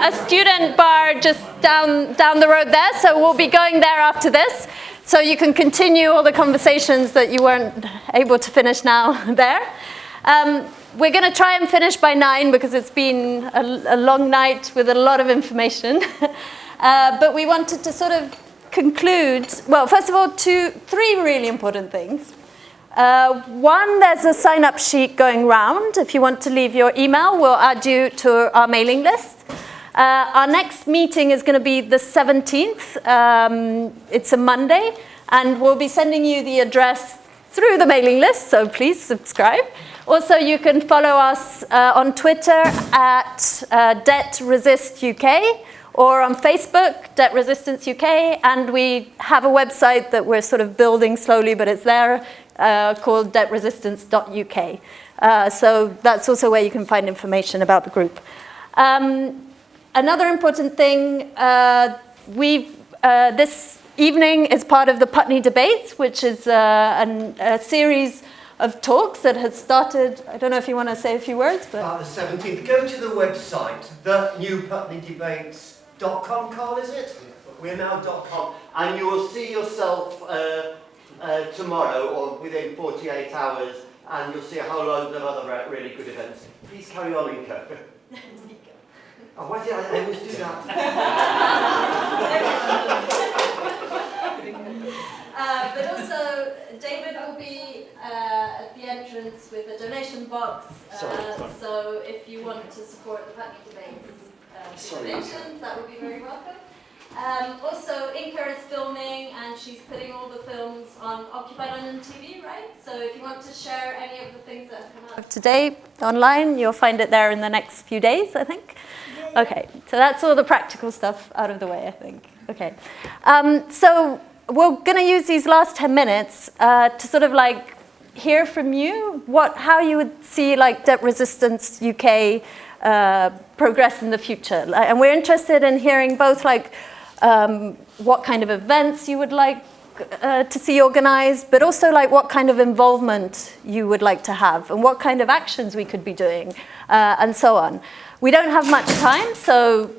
a student bar just down the road there, so we'll be going there after this. So you can continue all the conversations that you weren't able to finish now there. We're going to try and finish by 9 because it's been a long night with a lot of information. But we wanted to sort of conclude, well, first of all, 3 really important things. One, there's a sign-up sheet going round. If you want to leave your email, we'll add you to our mailing list. Our next meeting is going to be the 17th. It's a Monday, and we'll be sending you the address through the mailing list, so please subscribe. Also, you can follow us on Twitter at Debt Resist UK, or on Facebook, Debt Resistance UK, and we have a website that we're sort of building slowly, but it's there, called debtresistance.uk. So that's also where you can find information about the group. Another important thing, this evening is part of the PUTNey Debates, which is a series of talks that has started. I don't know if you want to say a few words. But About the 17th. Go to the website, thenewputneydebates.com, Carl, is it? We're now .com, and you will see yourself tomorrow or within 48 hours, and you'll see a whole load of other really good events. Please carry on, Inka. Oh, why did I always do that? But also, David will be at the entrance with a donation box. So if you want to support the PUTNey Debates donations, that would be very welcome. Also, Inka is filming, and she's putting all the films on Occupy London TV, right? So if you want to share any of the things that have come out of today online, you'll find it there in the next few days, I think. Okay, so that's all the practical stuff out of the way, I think. Okay, so we're going to use these last 10 minutes to sort of like hear from you how you would see like Debt Resistance UK progress in the future. And we're interested in hearing both like what kind of events you would like to see organized, but also like what kind of involvement you would like to have and what kind of actions we could be doing and so on. We don't have much time, so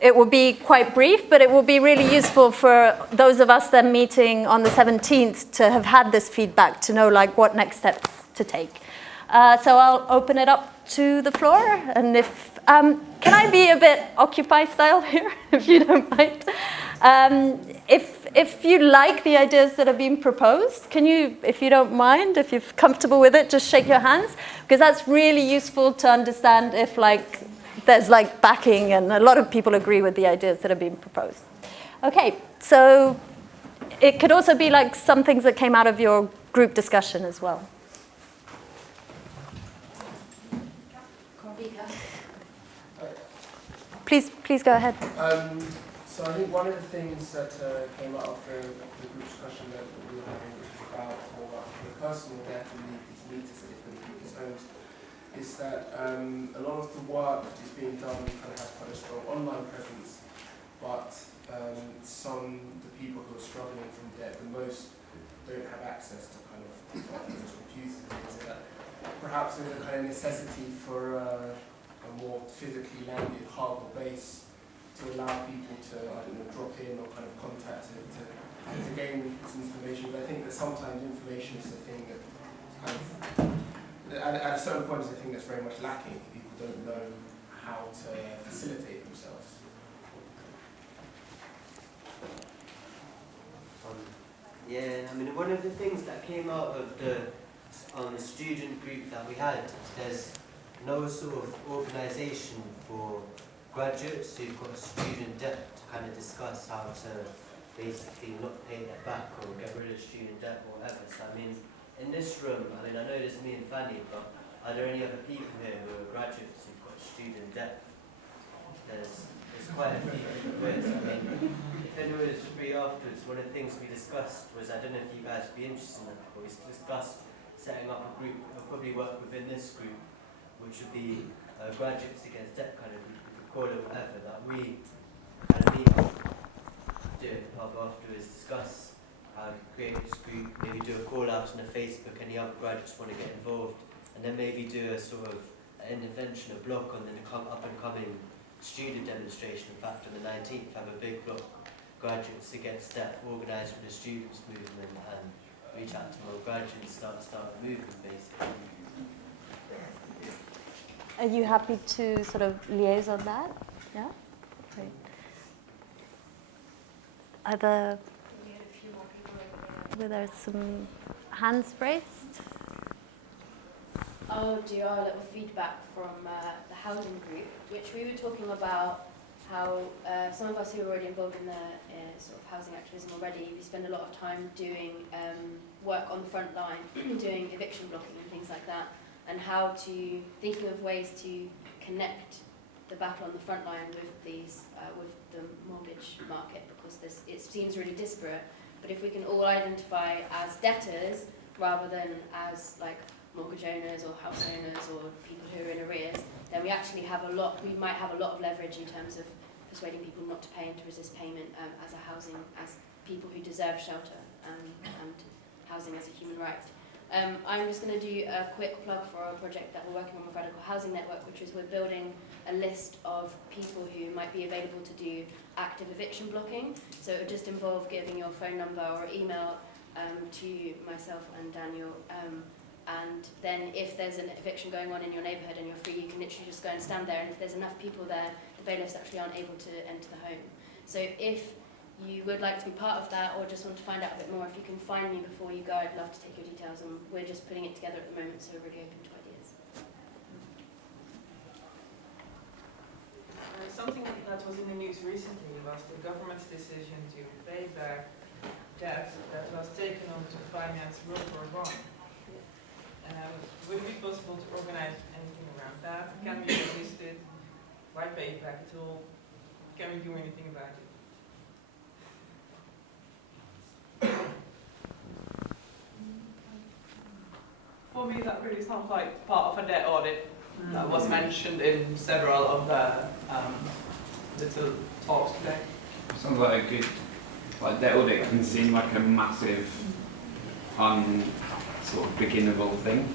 it will be quite brief, but it will be really useful for those of us then meeting on the 17th to have had this feedback, to know like what next steps to take. So I'll open it up to the floor, and if can I be a bit Occupy style here, if you don't mind? If you like the ideas that are being proposed, can you, if you don't mind, if you're comfortable with it, just shake your hands, because that's really useful to understand if like there's like backing and a lot of people agree with the ideas that are being proposed. Okay, so it could also be like some things that came out of your group discussion as well. Please go ahead. So I think one of the things that came out of the group discussion that we were having, which is about more about the personal debt and these meters that the group is owned, is that a lot of the work that is being done kind of has quite a strong online presence, but the people who are struggling from debt the most don't have access to kind of those computers and things like that. Perhaps there's a kind of necessity for a more physically landed hub or base to allow people to, I don't know, drop in or kind of contact it to gain this information. But I think that sometimes information is a thing that kind of, at a certain point, is a thing that's very much lacking. People don't know how to facilitate themselves. Yeah, I mean, one of the things that came out of the student group that we had, there's no sort of organisation for graduates who've got student debt to kind of discuss how to basically not pay that back or get rid of student debt or whatever. So I mean, in this room, I mean, I know there's me and Fanny, but are there any other people here who are graduates who've got student debt? There's quite a few different ways. I mean, if anyone was free afterwards, one of the things we discussed was, I don't know if you guys would be interested in it, but we discussed setting up a group, we'll probably work within this group, which would be Graduates Against Debt kind of group, we could call it whatever, that we kind of meet, do it afterwards, discuss how to create this group, maybe do a call out on the Facebook, any other graduates want to get involved, and then maybe do a sort of an intervention, a block on the up and coming student demonstration, in fact, on the 19th, have a big block graduates against debt, organised with the students' movement, and reach out to more graduates, start a movement, basically. Are you happy to sort of liaise on that? Yeah? Great. Were there some hands raised? I'll do our little feedback from the housing group, which we were talking about how some of us who are already involved in the sort of housing activism already, we spend a lot of time doing work on the front line, doing eviction blocking and things like that, and how to, thinking of ways to connect the battle on the front line with these, with the mortgage market, because it seems really disparate. But if we can all identify as debtors rather than as like mortgage owners or house owners or people who are in arrears, then we actually have we might have a lot of leverage in terms of persuading people not to pay and to resist payment as people who deserve shelter and housing as a human right. I'm just going to do a quick plug for a project that we're working on with Radical Housing Network, which is we're building a list of people who might be available to do active eviction blocking. So it would just involve giving your phone number or email to myself and Daniel. And then if there's an eviction going on in your neighbourhood and you're free, you can literally just go and stand there. And if there's enough people there, the bailiffs actually aren't able to enter the home. So if you would like to be part of that or just want to find out a bit more, if you can find me before you go, I'd love to take your details, and we're just putting it together at the moment, so we're really open to ideas. Something that was in the news recently was the government's decision to pay back debt that was taken on to finance World War I. Would it be possible to organize anything around that? Can we resist it? Why pay it back at all? Can we do anything about it? For me, that really sounds like part of a debt audit that was mentioned in several of the little talks today. Sounds like a good, like debt audit can seem like a massive, sort of beginnable thing.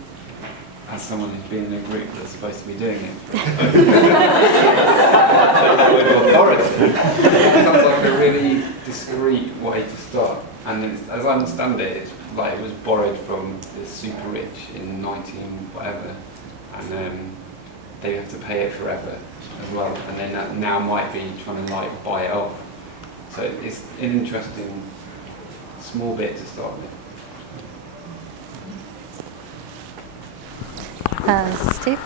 As someone who's been in a group that's supposed to be doing it for with authority, it sounds like a really discreet way to start. And it's, as I understand it, it's like it was borrowed from the super rich in 19 whatever, and they have to pay it forever as well. And then that now might be trying to like buy it off. So it's an interesting small bit to start with. Steve?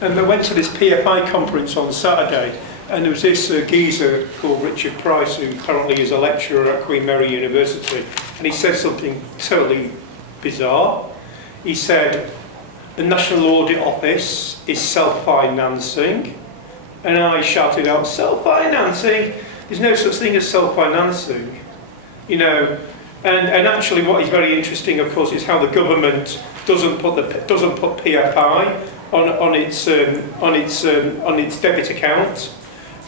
And I went to this PFI conference on Saturday, and there was this geezer called Richard Price, who currently is a lecturer at Queen Mary University, and he said something totally bizarre. He said, the National Audit Office is self-financing, and I shouted out, self-financing? There's no such thing as self-financing, you know. And actually what is very interesting, of course, is how the government doesn't put PFI on its debit account.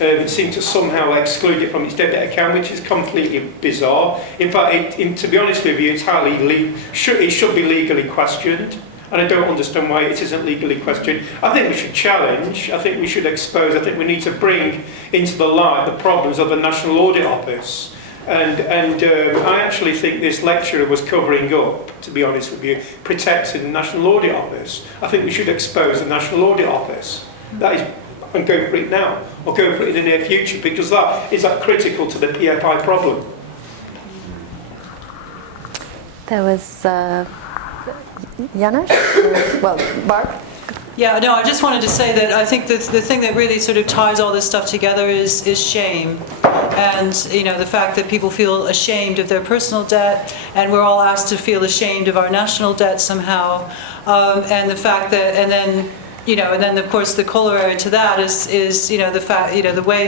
It seems to somehow exclude it from its debit account, which is completely bizarre. In fact, to be honest with you, it's it should be legally questioned, and I don't understand why it isn't legally questioned. I think we should challenge, I think we should expose, I think we need to bring into the light the problems of the National Audit Office. And I actually think this lecturer was covering up, to be honest with you, protecting the National Audit Office. I think we should expose the National Audit Office. That is, and go for it now, or go for it in the near future, because that is critical to the PFI problem. There was Janusz? Well, Barb? Yeah, no, I just wanted to say that I think the thing that really sort of ties all this stuff together is shame. And, you know, the fact that people feel ashamed of their personal debt, and we're all asked to feel ashamed of our national debt somehow. And the fact that, and then, you know, and then of course the corollary to that is you know, the fact, you know, the way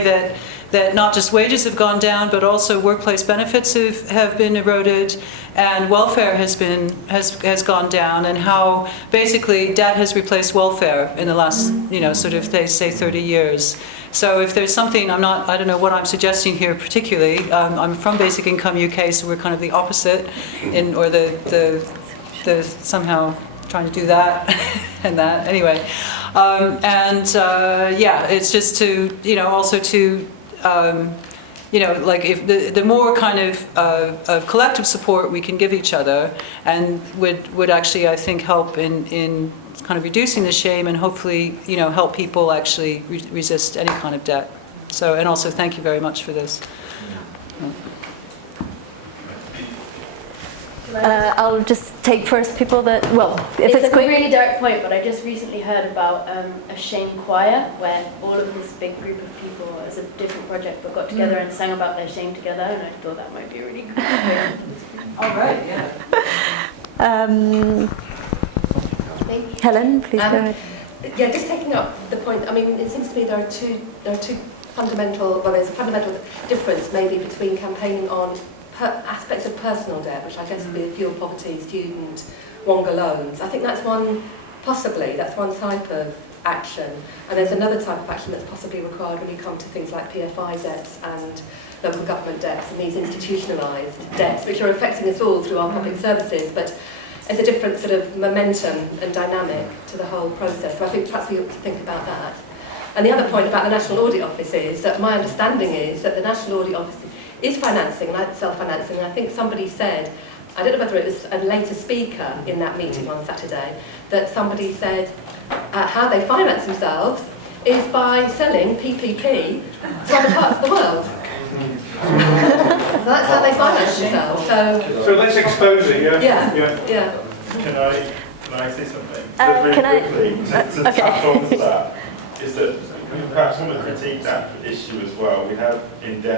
that not just wages have gone down, but also workplace benefits have been eroded, and welfare has gone down, and how basically debt has replaced welfare in the last, you know, sort of, they say 30 years. So if there's something, I don't know what I'm suggesting here particularly. I'm from Basic Income UK, so we're kind of the opposite, or the somehow trying to do that and that. Anyway, yeah, it's just to, you know, also to, you know, like if the more kind of collective support we can give each other, and would actually, I think, help in kind of reducing the shame, and hopefully, you know, help people actually resist any kind of debt. So, and also thank you very much for this. I'll just take first people that, well, if it's a quick. really direct point, but I just recently heard about a shame choir where all of this big group of people as a different project but got together and sang about their shame together, and I thought that might be a really good point. All right, yeah. Helen, please go ahead. Yeah, just taking up the point, I mean, it seems to me there are two fundamental, well, there's a fundamental difference maybe between campaigning on aspects of personal debt, which I guess would be fuel poverty, student, Wonga loans. I think that's one, possibly, that's one type of action. And there's another type of action that's possibly required when you come to things like PFI debts and local government debts and these institutionalised debts, which are affecting us all through our public services, but there's a different sort of momentum and dynamic to the whole process. So I think perhaps we ought to think about that. And the other point about the National Audit Office is that my understanding is that the National Audit Office is financing, like self-financing, and I think somebody said, I don't know whether it was a later speaker in that meeting on Saturday, that somebody said how they finance themselves is by selling PPP to other parts of the world. That's how they finance themselves. So let's expose it, yeah? Yeah. Can I say something? Can I? Quickly, to tap onto that, is that we perhaps want to critique that issue as well. We have in debt